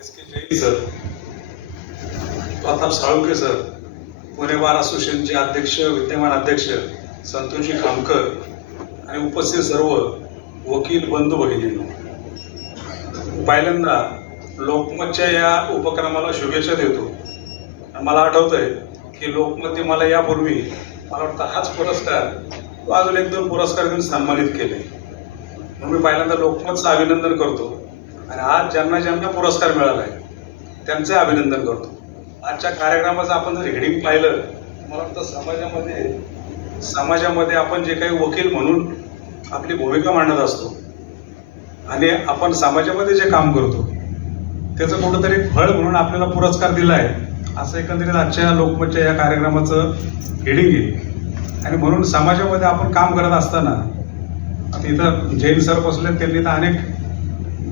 SK. Jain sir, Pratap Salunkhe sir, Pune bar असोसिएशनचे अध्यक्ष, विद्यमान अध्यक्ष संतोषजी खामकर आणि उपस्थित सर्व वकील बंधू भगिनींनो, पहिल्यांदा लोकमतच्या या उपक्रमाला शुभेच्छा देतो. मला आठवतंय की लोकमतने मला यापूर्वी मला वाटतं हाच पुरस्कार अजून एक दोन पुरस्कार देऊन सन्मानित केले. म्हणून मी पहिल्यांदा लोकमतचं अभिनंदन करतो आणि आज ज्यांना ज्यांना पुरस्कार मिळाला आहे त्यांचे अभिनंदन करतो. आजच्या कार्यक्रमाचं आपण जर हेडिंग पाहिलं, मला वाटतं समाजामध्ये आपण जे काही वकील म्हणून आपली भूमिका मांडत असतो आणि आपण समाजामध्ये जे काम करतो त्याचं कुठंतरी फळ म्हणून आपल्याला पुरस्कार दिला आहे, असं एकंदरीत आजच्या लोकमतच्या या कार्यक्रमाचं हेडिंग आहे. आणि म्हणून समाजामध्ये आपण काम करत असताना आता इथं जैन सर बसले, त्यांनी तर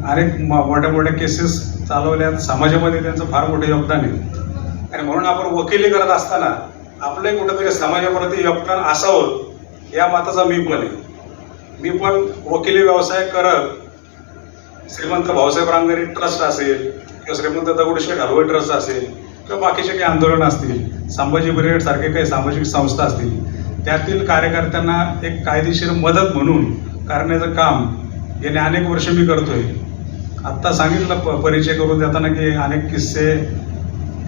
अनेक मोठ्या मोठ्या केसेस चालवल्यात, समाजामध्ये त्यांचं फार मोठं योगदान आहे. आणि म्हणून आपण वकिली करत असताना आपलंही कुठंतरी समाजाप्रती योगदान असावं या मताचा मी पण आहे. मी पण वकिली व्यवसाय करत श्रीमंत भाऊसाहेब रांगरी ट्रस्ट असेल किंवा श्रीमंत दगडूशेठ हलवाई ट्रस्ट असेल किंवा बाकीचे काही आंदोलन असतील, संभाजी ब्रिगेड सारखे काही सामाजिक संस्था असतील, त्यातील कार्यकर्त्यांना एक कायदेशीर मदत म्हणून करण्याचं काम गेले अनेक वर्ष मी करतोय. आत्ता सांगितलं परिचय करून देताना की अनेक किस्से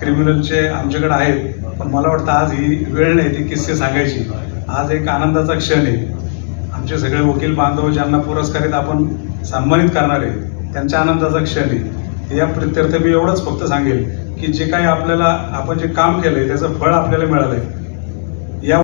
क्रिमिनलचे आमच्याकडे आहेत, पण मला वाटतं आज ही वेळ नाही ती किस्से सांगायची. आज एक आनंदाचा क्षण आहे. आमचे सगळे वकील बांधव ज्यांना पुरस्कारित आपण सन्मानित करणार आहे त्यांच्या आनंदाचा क्षण आहे. या प्रित्यर्थ मी एवढंच फक्त सांगेल की जे काही आपण जे काम केलंय त्याचं फळ आपल्याला मिळालंय. या